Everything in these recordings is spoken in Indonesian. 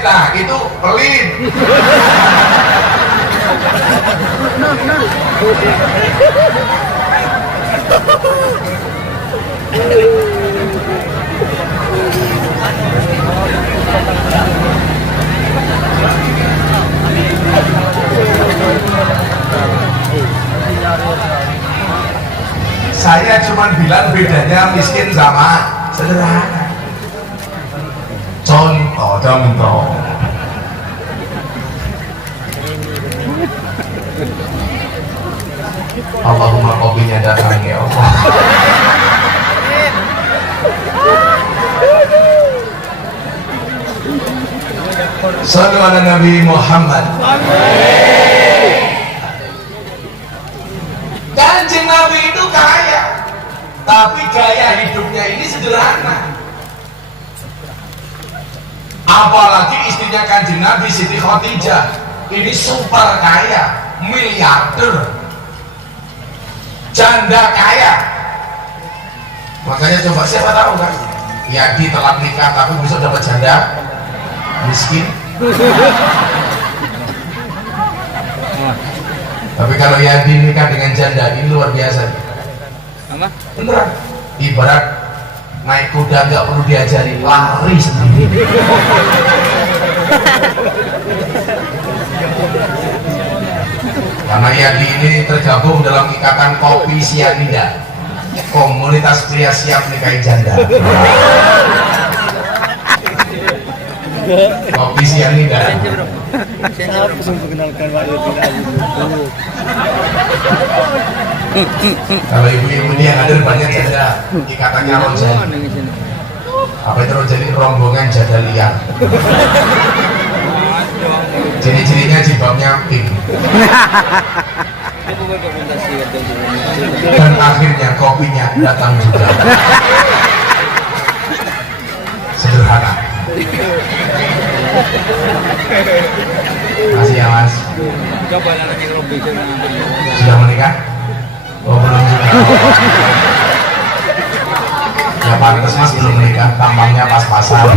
nah itu pelit. Saya cuma bilang bedanya miskin sama sederhana. Contoh. Allahumma kopinya datang ya Allah. Sallu ala Nabi Muhammad. Kanjeng Nabi itu kaya, tapi gaya hidupnya ini sederhana. Apalagi istrinya Kanjeng Nabi Siti Khadijah ini super kaya, miliarder, janda kaya. Makanya coba siapa tahu kan, Yadi telat nikah tapi besok dapat janda miskin. Tapi kalau Yadi nikah dengan janda ini luar biasa. Beneran, ibarat naik kuda nggak perlu diajari, lari sendiri. Karena Yadi ini tergabung dalam ikatan kopi sianida, komunitas pria siap nikahi janda. Kopi sianida. Kalau ibu-ibu ini yang ada banyak janda, ikatannya rojali. Apa itu rojali? Rombongan janda liar. Ciri-cirinya jilbabnya pink. Dan akhirnya kopinya datang juga. Sederhana. Masih ya mas? Sudah menikah? Oh belum juga. Ya pantas mas belum menikah, tampangnya pas-pasan.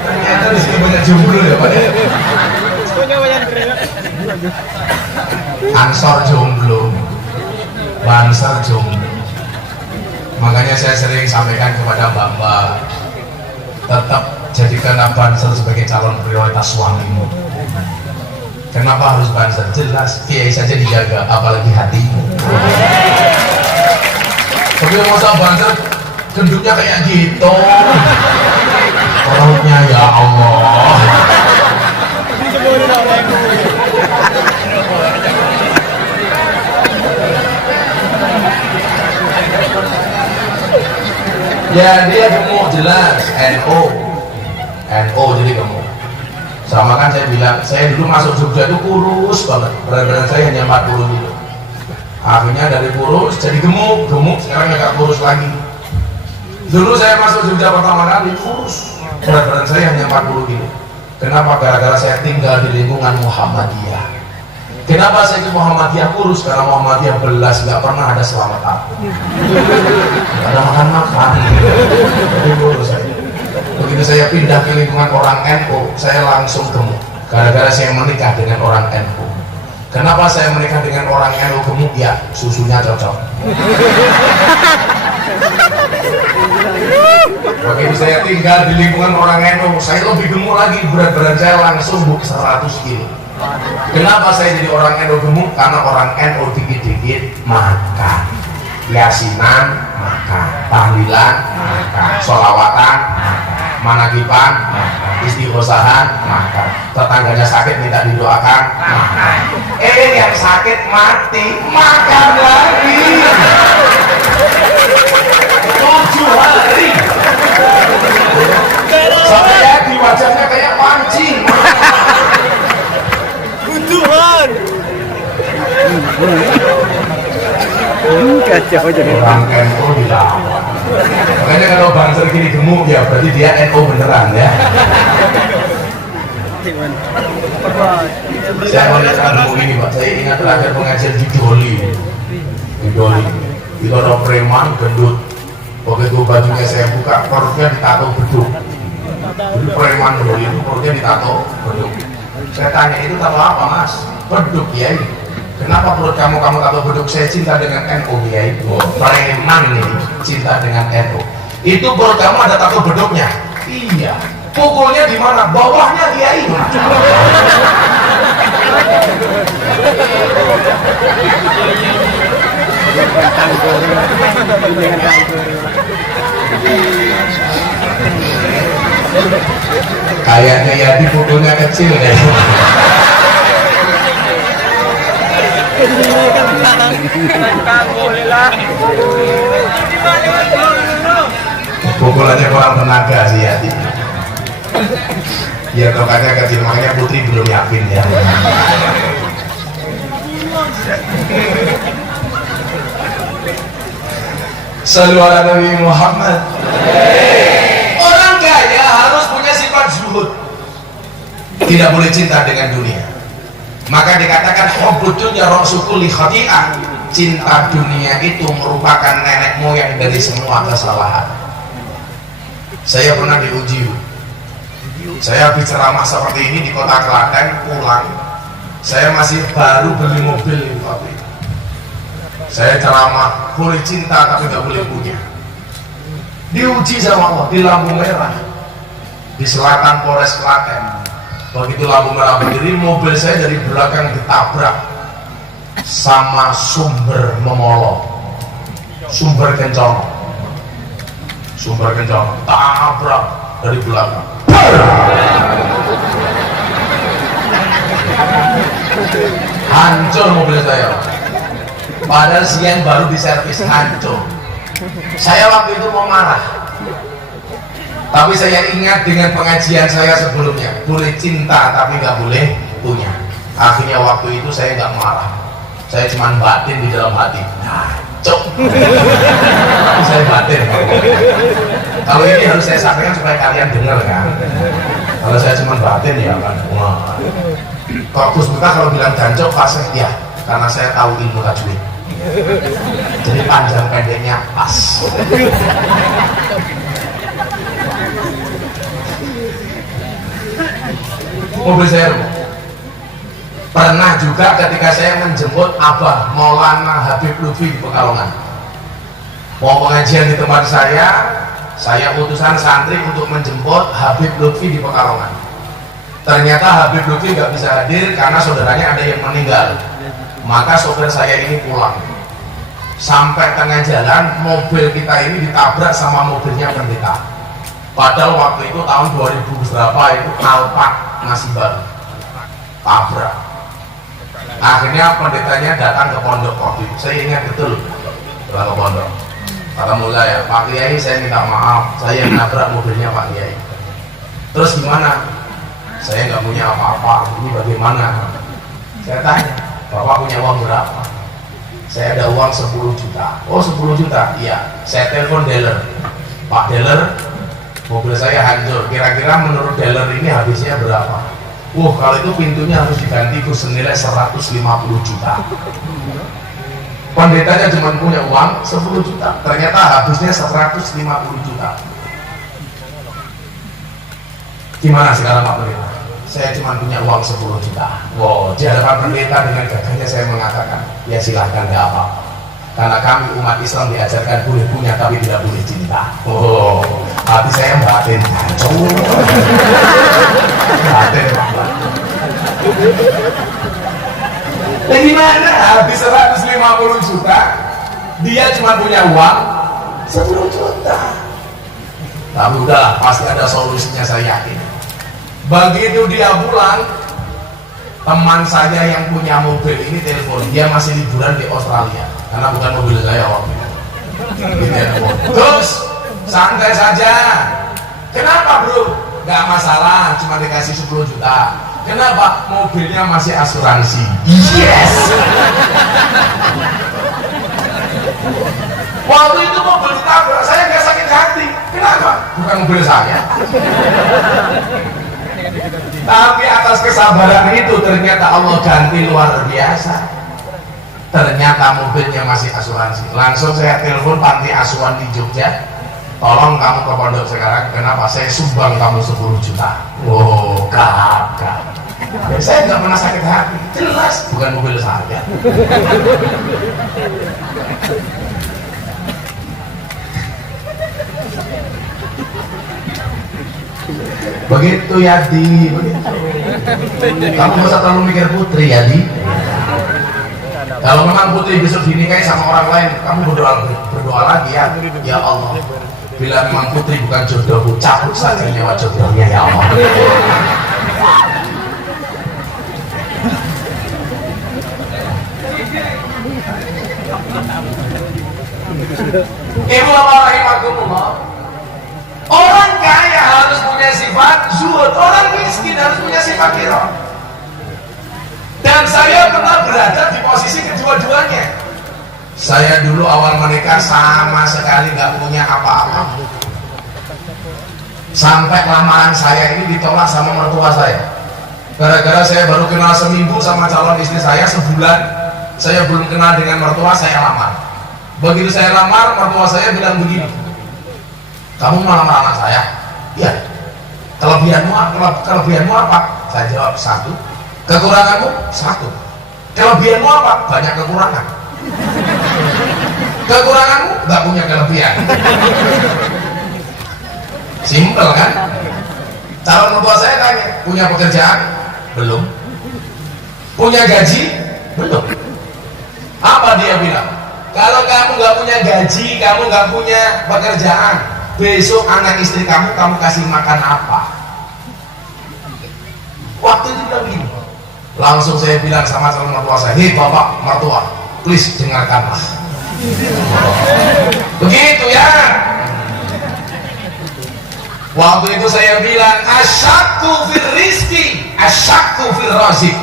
Ternyata di sini banyak jomblo ya Pak ya. Ansor jomblo, Banser jomblo. Makanya saya sering sampaikan kepada Mbak, tetap jadikanlah Banser sebagai calon prioritas suamimu. Kenapa harus Banser? Jelas, kiai saja dijaga, apalagi hatimu. Tapi masa Banser gendutnya kayak gitu, perutnya ya Allah. Ya dia gemuk jelas, NO jadi gemuk. Sama kan saya bilang, saya dulu masuk Jogja itu kurus banget, berat badan saya hanya 40 kilo. Akhirnya dari kurus jadi gemuk, sekarang agak kurus lagi. Dulu saya masuk Jogja pertama kali kurus, berat badan saya hanya 40 kilo. Kenapa? Gara-gara saya tinggal di lingkungan Muhammadiyah. Kenapa saya ke Muhammadiyah kurus? Karena Muhammadiyah belas, nggak pernah ada selamat aku. Nggak ada makan-makan. Jadi kurus saya. Begitu saya pindah ke lingkungan orang NU, saya langsung gemuk. Gara-gara saya menikah dengan orang NU. Kenapa saya menikah dengan orang NU gemuk? Ya, susunya cocok. Begitu saya tinggal di lingkungan orang NU, saya lebih gemuk lagi, berat badan saya langsung 100 kilo. Kenapa saya jadi orang NU gemuk? Karena orang NU dikit-dikit makan, yasinan makan, tahlilan makan, sholawatan makan, manakiban makan, istighosahan makan, tetangganya sakit minta didoakan makan, yang sakit mati makan lagi 7 hari sampai ya di wajahnya kayak pancing. Tuhan. Kacau jadi orang NU dilawan. Makanya kalau Banser gini gemuk ya berarti dia NU beneran ya. Saya melihat ini Pak, saya ingat terakhir pengajian di Doli. Itu ada preman gendut. Begitu bajunya saya buka, perutnya ditato beduk. Jadi preman Doli itu perutnya ditato beduk. Saya tanya, itu tato apa Mas? Beduk ya. Kenapa perut kamu tato beduk? Saya cinta dengan NU ya. Preman nih cinta dengan NU. Itu perut kamu ada tato beduknya? Iya. Pukulnya di mana? Bawahnya Kiai. Kayaknya ya dipukulnya kecil deh. Pukulannya kurang tenaga sih ya. Ya tokanya kecil, makanya Putri belum yakin ya. Sallu ala Nabi Muhammad. Orang kaya harus punya sifat zuhud, tidak boleh cinta dengan dunia. Maka dikatakan hubbud dunya ra'su kulli khati'ah. Cinta dunia itu merupakan nenek moyang dari semua kesalahan. Saya pernah diuji. Saya habis ceramah seperti ini di kota Klaten, pulang. Saya masih baru beli mobil waktu itu. Saya ceramah, boleh cinta tapi nggak boleh punya. Diuji sama Allah di lampu merah di selatan Polres Klaten. Begitu lampu merah berdiri, mobil saya dari belakang ditabrak sama sumber memolong, sumber kencana, tabrak dari belakang. Hancur mobil saya. Padahal siang baru diservis, hancur. Saya waktu itu mau marah, tapi saya ingat dengan pengajian saya sebelumnya, boleh cinta tapi nggak boleh punya. Akhirnya waktu itu saya nggak marah, saya cuma batin di dalam hati, cok. Tapi saya batin. Kalau ini harus saya sampaikan supaya kalian dengar kan. Kalau saya cuma batin ya kan. Wah. Kok Gus Miftah kalau bilang jancok fasih ya, karena saya tahu ilmu tajwid. Jadi panjang pendeknya pas. Mobil saya pernah juga ketika saya menjemput Abah Maulana Habib Lutfi di Pekalongan. Mau pengajian di tempat saya utusan santri untuk menjemput Habib Lutfi di Pekalongan. Ternyata Habib Lutfi nggak bisa hadir karena saudaranya ada yang meninggal. Maka sopir saya ini pulang. Sampai tengah jalan, mobil kita ini ditabrak sama mobilnya pendeta. Padahal waktu itu tahun 2000 berapa itu Alphard masih baru. Tabrak. Akhirnya pendetanya datang ke pondok waktu itu. Saya ingat betul datang ke pondok. Kata mulai, Pak Kiai saya minta maaf, saya nabrak mobilnya Pak Kiai. Terus gimana? Saya nggak punya apa-apa, ini bagaimana? Saya tanya, Bapak punya uang berapa? Saya ada uang 10 juta. Oh 10 juta? Iya. Saya telepon dealer. Pak dealer, mobil saya hancur. Kira-kira menurut dealer ini habisnya berapa? Kalau itu pintunya harus diganti senilai 150 juta. Pendetanya cuma punya uang 10 juta. Ternyata habisnya 150 juta. Gimana sekarang Pak Pendeta? Saya cuma punya uang 10 juta. Di hadapan pendeta dengan gagahnya saya mengatakan, ya silahkan, nggak apa-apa. Karena kami umat Islam diajarkan boleh punya tapi tidak boleh cinta. Hati saya batin. Batin. Dan gimana? Habis 150 juta, dia cuma punya uang 10 juta. Tapi udahlah, pasti ada solusinya saya yakin. Begitu dia pulang, teman saya yang punya mobil ini telepon, dia masih liburan di Australia karena bukan mobil saya waktu itu. Terus santai saja. Kenapa bro? Gak masalah, cuma dikasih 10 juta. Kenapa? Mobilnya masih asuransi. Yes. Waktu itu mobil ditabrak, saya gak sakit hati. Kenapa? Bukan mobil saya. Tapi kesabaran itu ternyata Allah ganti luar biasa. Ternyata mobilnya masih asuransi. Langsung saya telepon panti asuhan di Jogja, tolong kamu ke pondok sekarang. Kenapa? Saya sumbang kamu 10 juta. Oh, kakak, saya nggak pernah sakit hati, jelas bukan mobil saya. Begitu Yadi, begitu. Kamu nggak usah terlalu mikir putri Yadi. Kalau memang putri besok dinikahi sama orang lain, kamu berdoa lagi ya. Ya Allah, bila memang putri bukan jodohku, cabut saja nyawa jodohnya ya Allah. Ibu bapak rahimakumullah, orang kaya harus punya sifat zuhud, orang miskin harus punya sifat qira. Dan saya pernah berada di posisi kedua-duanya. Saya dulu awal menikah sama sekali nggak punya apa-apa. Sampai lamaran saya ini ditolak sama mertua saya. Gara-gara saya baru kenal seminggu sama calon istri saya, sebulan saya belum kenal dengan mertua, saya lamar. Begitu saya lamar, mertua saya bilang begini, kamu mau lamar anak saya? Iya. Kelebihanmu apa? Saya jawab 1. Kekuranganmu 1. Kelebihanmu apa? Banyak kekurangan. Kekuranganmu nggak punya kelebihan. Simpel kan? Calon mertua saya tanya, punya pekerjaan? Belum. Punya gaji? Belum. Apa dia bilang? Kalau kamu nggak punya gaji, kamu nggak punya pekerjaan, besok anak istri kamu kasih makan apa? Waktu itu bilang gini. Langsung saya bilang sama calon mertua saya, hei bapak mertua, please dengarkanlah. Begitu ya. Waktu itu saya bilang, asyakku fil rizki, asyakku fil razik.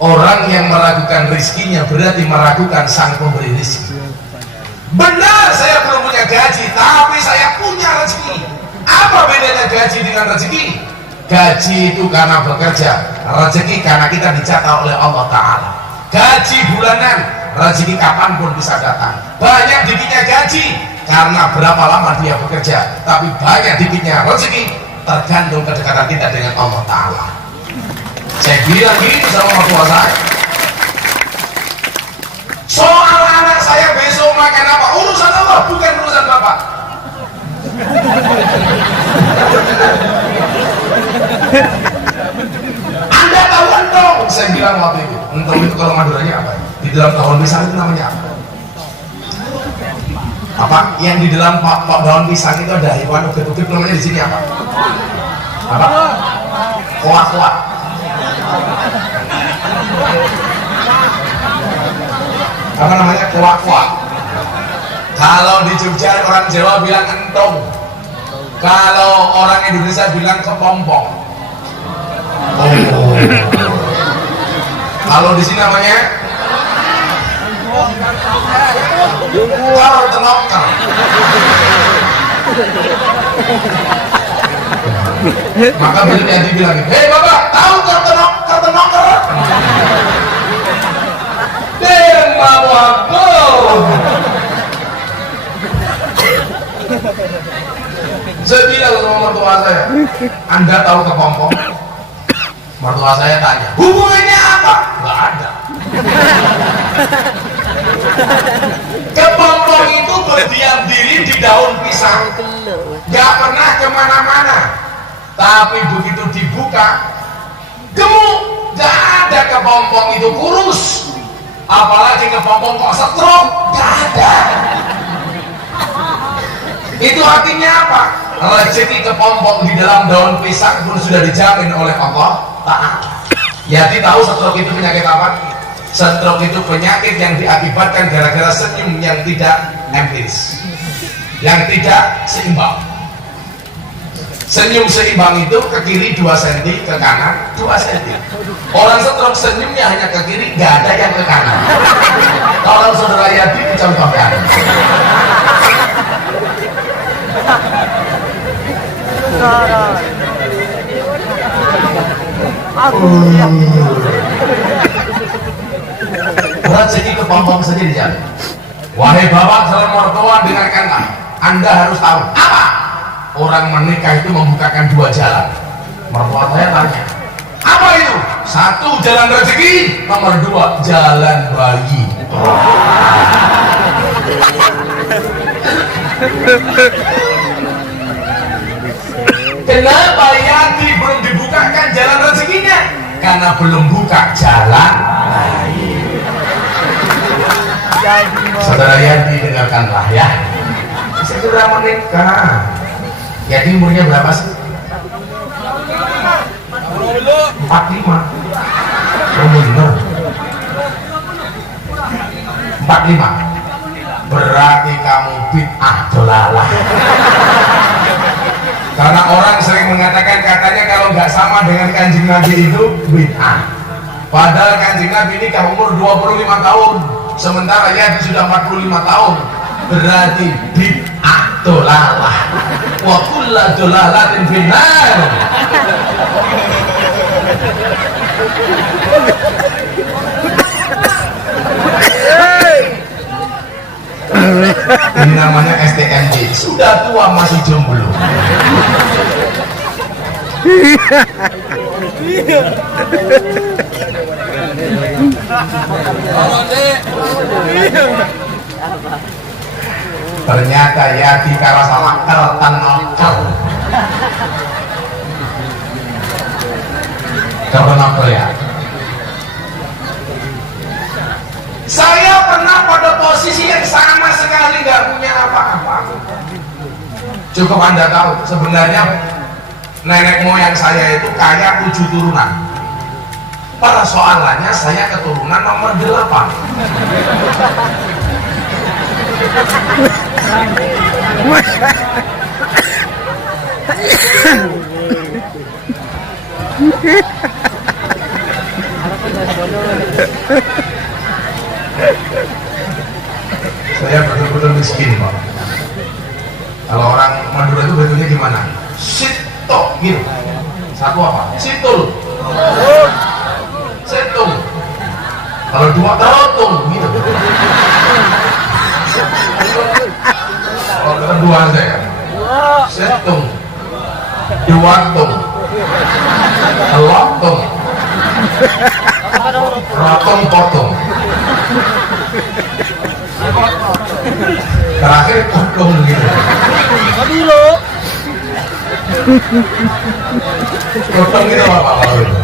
Orang yang meragukan rizkinya berarti meragukan sang pemberi rizki. Benar saya belum punya gaji, tapi saya punya rezeki. Apa bedanya gaji dengan rezeki? Gaji itu karena bekerja, rezeki karena kita dicatat oleh Allah Ta'ala. Gaji bulanan, rezeki kapanpun bisa datang. Banyak dikitnya gaji karena berapa lama dia bekerja, tapi banyak dikitnya rezeki tergantung kedekatan kita dengan Allah Ta'ala. Saya bilang gitu sama orang tua saya. Soal anak saya besok makan apa, urusan Allah, bukan urusan bapak. Anda tahu entong? Saya bilang waktu itu, entong itu kalau Maduranya apa? Di dalam daun pisang itu namanya apa? Apa? Yang di dalam daun pisang itu ada hewan ubit-ubit, namanya di sini apa? Apa? Koak-koak. Apa namanya? Koak-koak. Kalau di Jogja orang Jawa bilang entong. Kalau orang Indonesia bilang kepompong. Oh. Kalau di sini namanya kartenoker. Maka beliau yang dibilang, hei bapak, tahu kartenoker? Saya bilang sama mertua saya, Anda tahu kepompong? Mertua saya tanya, hubungannya apa? Nggak ada. Kepompong itu berdiam diri di daun pisang, nggak pernah kemana-mana. Tapi begitu dibuka, gemuk, nggak ada. Kepompong itu kurus, apalagi kepompong kok stroke, nggak ada. Itu artinya apa? Rezeki kepompong di dalam daun pisang pun sudah dijamin oleh Allah Ta'ala. Yati tahu stroke itu penyakit apa? Stroke itu penyakit yang diakibatkan gara-gara senyum yang tidak empiris, yang tidak seimbang. Senyum seimbang itu ke kiri 2 cm, ke kanan 2 cm. Orang stroke senyumnya hanya ke kiri, nggak ada yang ke kanan. Tolong saudara Yati dicontohkan. Rezeki kepompong saja di jalan. Wahai bapak calon mertua, dengarkanlah. Anda harus tahu apa? Orang menikah itu membukakan dua jalan. Mertua saya tanya, apa itu? Satu, jalan rezeki. Nomor dua, jalan bayi. Kenapa Yanti belum dibukakan jalan rezekinya? Karena belum buka jalan bayi. Saudara Yanti, dengarkanlah ya. Segera menikah. Yanti umurnya berapa sih? 45. Oh benar. 45. Berarti kamu bid'ah dolalah. Karena orang sering mengatakan katanya kalau nggak sama dengan Kanjeng Nabi itu bid'ah. Padahal Kanjeng Nabi nikah umur 25 tahun, sementara Yanti sudah 45 tahun. Berarti bid'ah dolalah. Wa kullu dolalatin finnar. Ini namanya STMJ, sudah tua masih jomblo. Ternyata ya dikara sama keretan nokel. Keretan nokel ya. Saya pernah pada posisi yang sama sekali nggak punya apa-apa. Cukup Anda tahu, sebenarnya nenek moyang saya itu kaya 7 turunan. Persoalannya saya keturunan nomor 8. Saya betul-betul miskin, Pak. Kalau orang Madura itu betulnya gimana? Sito gitu. Satu apa? Situl. Setung. Kalau dua terotung gitu. Kalau kedua saya setung, dua tung, telotung, rotong potong, terakhir potong gitu. Potong gitu apa kalau itu?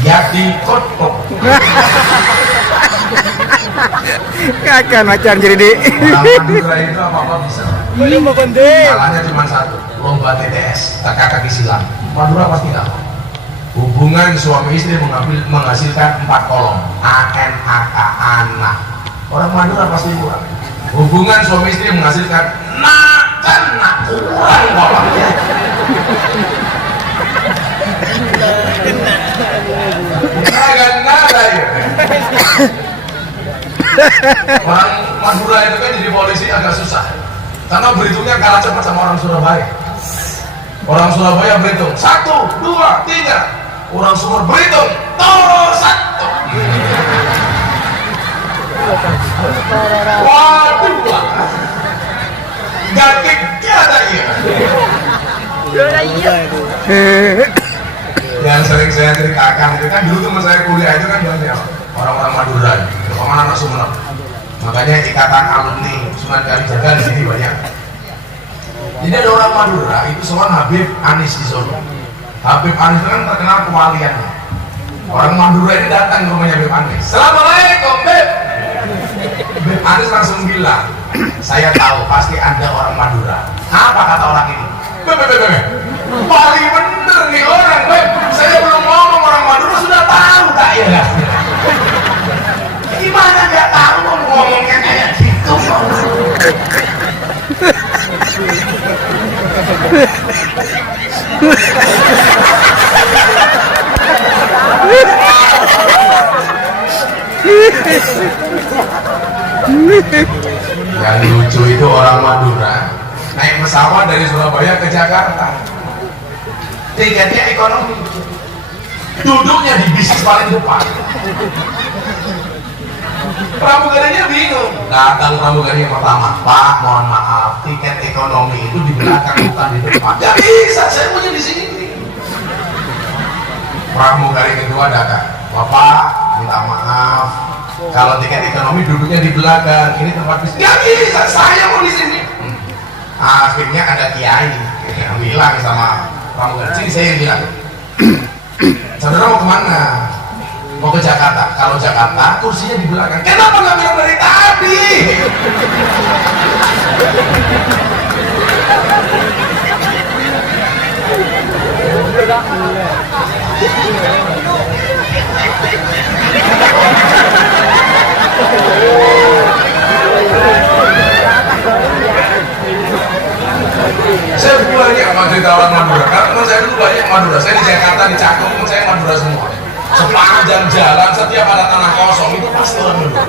Ya dikotong. Kakak macan jadi di. Orang Madura itu apa-apa bisa. Salahnya cuma satu, lomba TTS, teka-teki silang. Madura pasti tahu. Hubungan suami istri menghasilkan 4 kolom, ANAK, anak. Orang Madura pasti kurang. Hubungan suami istri menghasilkan nak kurang kolomnya. Nada ya. Orang Madura itu kan jadi polisi agak susah, karena berhitungnya kalah cepat sama orang Surabaya. Orang Surabaya berhitung 1, 2, 3. Orang Sumur berhitung toro 1. Waduh, nggak ada ya. Yang sering saya ceritakan itu kan dulu teman saya kuliah itu kan banyak orang-orang Madura, terutama anak Sumeneb. Makanya ikatan alumni Sunan Kalijaga di sini banyak. Jadi ada orang Madura itu seorang Habib Anis di Solo. Habib Anis itu kan terkenal kewaliannya. Orang Madura ini datang ke rumahnya Habib Anis. Assalamualaikum Beb. Habib Anis langsung bilang, saya tahu pasti Anda orang Madura. Apa kata orang ini? Beb, paling bener nih orang Beb. Saya belum ngomong orang Madura sudah tahu tak ya? Gimana nggak tahu ngomongnya kayak gitu? Yang lucu itu orang Madura naik pesawat dari Surabaya ke Jakarta. tiketnya ekonomi, duduknya di bisnis paling depan. Pramugarinya bingung, datang pramugari yang pertama, Pak mohon maaf tiket ekonomi itu di belakang bukan di depan. Gak bisa, saya punya di sini. Pramugari kedua datang, Bapak minta maaf kalau tiket ekonomi duduknya di belakang, ini tempat bisnis. Gak bisa, saya mau di sini. Akhirnya ada kiai yang bilang sama pramugari, sini saya yang bilang, saudara mau kemana? Mau ke Jakarta. Kalau Jakarta kursinya di belakang. Kenapa nggak bilang dari tadi? Saya banyak sama cerita orang Madura. Karena teman saya dulu banyak Madura. Saya di Jakarta, di Cakung, teman saya Madura semua. Sepanjang jalan setiap ada tanah kosong itu pasti orang Madura.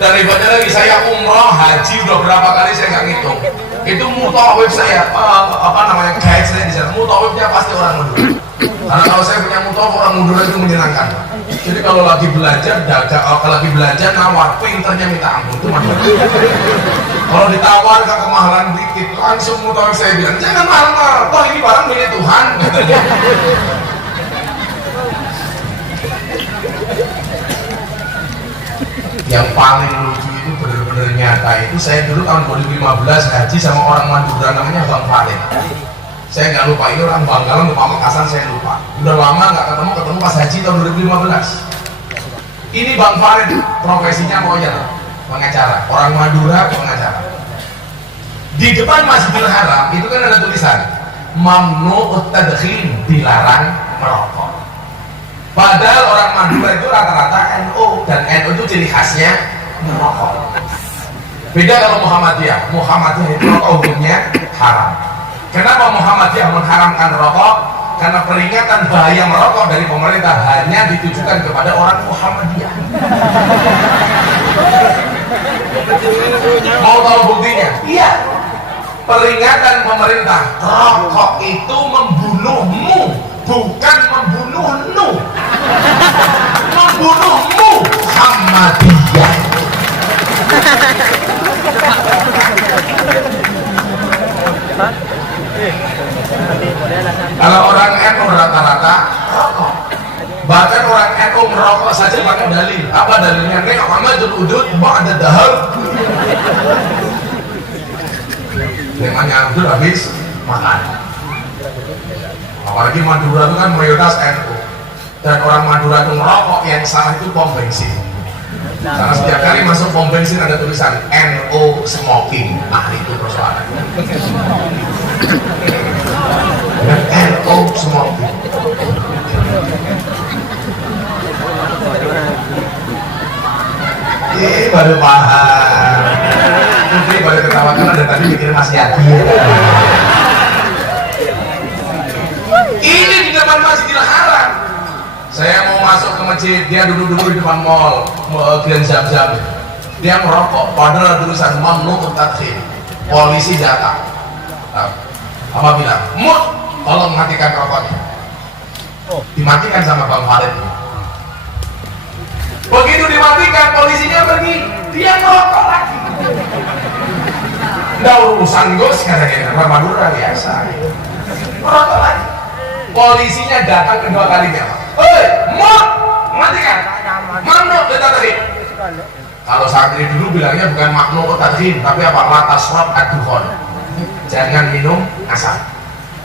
Dan hebatnya lagi saya umroh haji udah berapa kali saya nggak ngitung. Itu mutawif saya apa namanya guide saya di sana, mutawifnya pasti orang Madura. Karena kalau saya punya mutawif orang Madura itu menyenangkan. Jadi kalau lagi belajar, kalau lagi belajar nawar, pinternya minta ampun itu Madura. Kalau ditawar ke kemahalan dikit, langsung mutawif saya bilang jangan mahal-mahal, toh ini barang milik Tuhan. Katanya. Yang paling lucu itu benar-benar nyata itu saya dulu tahun 2015 haji sama orang Madura namanya Bang Farid. Saya nggak lupa, ini orang Bangkalan lupa Makassar saya lupa. Udah lama nggak ketemu pas haji tahun 2015. Ini Bang Farid profesinya lawyer, pengacara, orang Madura pengacara. Di depan Masjidil Haram itu kan ada tulisan mamnu tadkhil, dilarang merokok. Padahal orang Madura itu rata-rata NU, dan NU itu ciri khasnya merokok. Beda kalau Muhammadiyah. Muhammadiyah itu rokok hukumnya haram. Kenapa Muhammadiyah mengharamkan rokok? Karena peringatan bahaya merokok dari pemerintah hanya ditujukan kepada orang Muhammadiyah. Mau tahu buktinya? Iya. Peringatan pemerintah, rokok itu membunuhmu, bukan membunuhmu. Membunuhmu Muhammadiyah. Kalau orang NU rata-rata rokok. Bahkan orang NU merokok saja pakai dalil. Apa dalilnya? Nek Muhammadul udud ba'da dahar. Namanya Abdul habis makan. Apalagi Madura itu kan mayoritas NU. Dan orang Madura itu merokok, yang salah itu pom bensin. Karena setiap kali masuk pom bensin ada tulisan NO smoking. Nah itu persoalan. NO smoking. Baru paham. Putri baru ketawa karena dari tadi mikir Mas Yadi. Ini di depan Masjidil Haram. Saya mau masuk ke masjid, dia duduk-duduk di depan mall, Grand Zam-Zam. Dia merokok, padahal tulisan mamnu tadkhil. Polisi datang. Apa bilang? Mut, tolong matikan rokoknya. Dimatikan sama Bang Farid. Begitu dimatikan, polisinya pergi. Dia merokok lagi. Nggak urusan Gus, katanya. Orang Madura biasa. Merokok lagi. Polisinya datang kedua kalinya. Hei, Mut, matikan. Mamnu tadkhil. Kalau santri dulu bilangnya bukan mamnu tadkhil, tapi apa? La tasrab ad-dukhon. Jangan minum asap.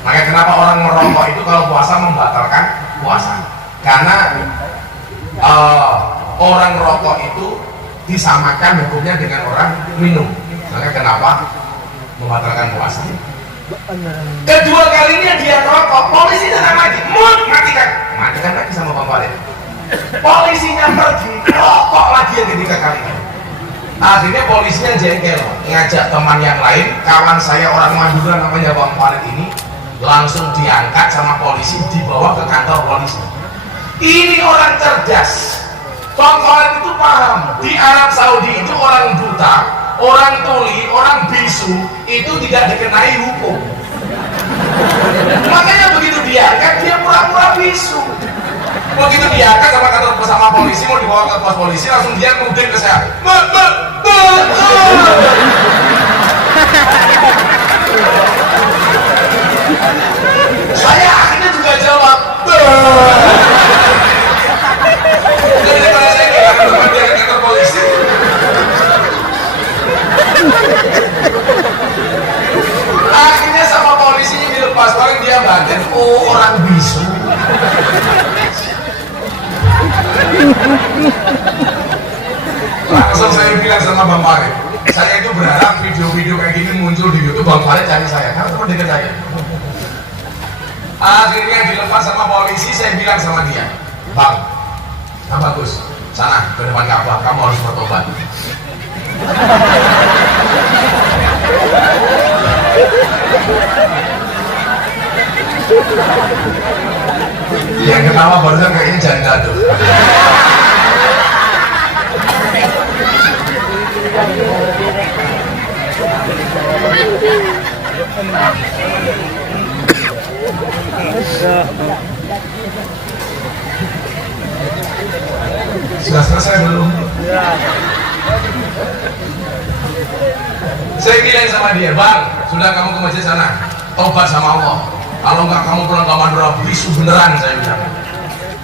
Makanya kenapa orang merokok itu kalau puasa membatalkan puasa? Karena orang rokok itu disamakan hukumnya dengan orang minum. Makanya kenapa membatalkan puasa? Kedua kalinya dia rokok, polisi datang lagi, matikan lagi sama Bang Farid. Polisinya pergi, rokok lagi yang ketiga kalinya. Akhirnya polisinya jengkel, ngajak teman yang lain, kawan saya orang Madura namanya Bang Farid ini, langsung diangkat sama polisi, dibawa ke kantor polisi. Ini orang cerdas. Bang Farid itu paham, di Arab Saudi itu orang buta, orang tuli, orang bisu itu tidak dikenai hukum. Makanya begitu dibiarkan dia pura-pura bisu. Begitu diangkat sama polisi, mau dibawa ke pos polisi, langsung dia ngudin ke saya. Saya akhirnya juga jawab. Jadi kalau saya bilang dia ke kantor polisi. Akhirnya sama polisinya dilepas, paling dia banten. Oh, orang bisu. Langsung saya bilang sama Bang Farid, saya itu berharap video-video kayak gini muncul di YouTube. Bang Farid cari saya, karena teman dekat saya. Akhirnya dilepas sama polisi, saya bilang sama dia, Bang, nah bagus, sana ke depan Ka'bah, kamu harus bertobat. Yang ketawa barusan kayaknya jadi dadu. Sudah selesai belum? Saya bilang sama dia, Bang, sudah kamu ke masjid sana, tobat sama Allah. Kalau enggak kamu pulang ke Madura, bisu beneran, saya bilang.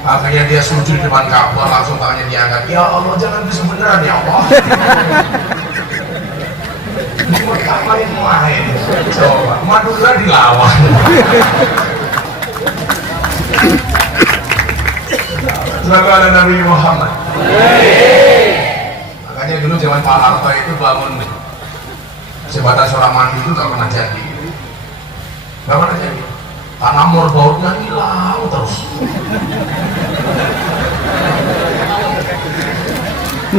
Akhirnya dia sujud di depan Ka'bah, langsung tangannya diangkat. Ya Allah, jangan bisu beneran ya Allah. Mekah main-main. Coba, Madura dilawan. Selalu ada Nabi Muhammad. Makanya dulu zaman Pak Harto itu bangun jembatan Suramadu itu gak pernah jadi. Gak pernah jadi. Karena morbautnya hilang terus.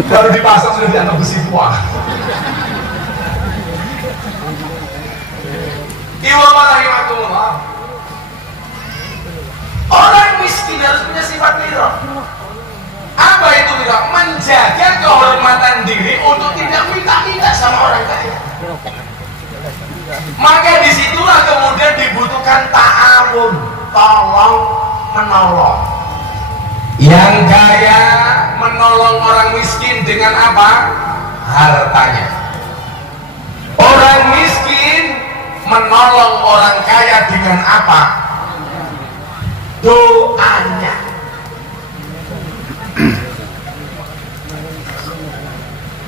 Baru dipasang sudah dianggap besi tua. Iwamalahimakumullah. Orang miskin harus punya sifat wiro. Apa itu wiro? Menjaga kehormatan diri untuk tidak minta-minta sama orang kaya. Maka disitulah kemudian dibutuhkan ta'awun, tolong menolong. Yang kaya menolong orang miskin dengan apa? Hartanya. Orang miskin menolong orang kaya dengan apa? Doanya.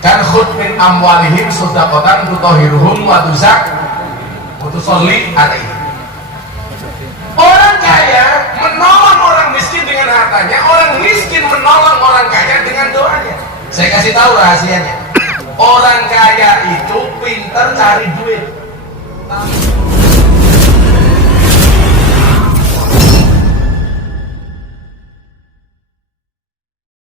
Kan khud min amwalihim shadaqatan tutahhiruhum wa tusalli alaihi. Orang kaya menolong orang miskin dengan hartanya, orang miskin menolong orang kaya dengan doanya. Saya kasih tahu rahasianya. Orang kaya itu pintar cari duit.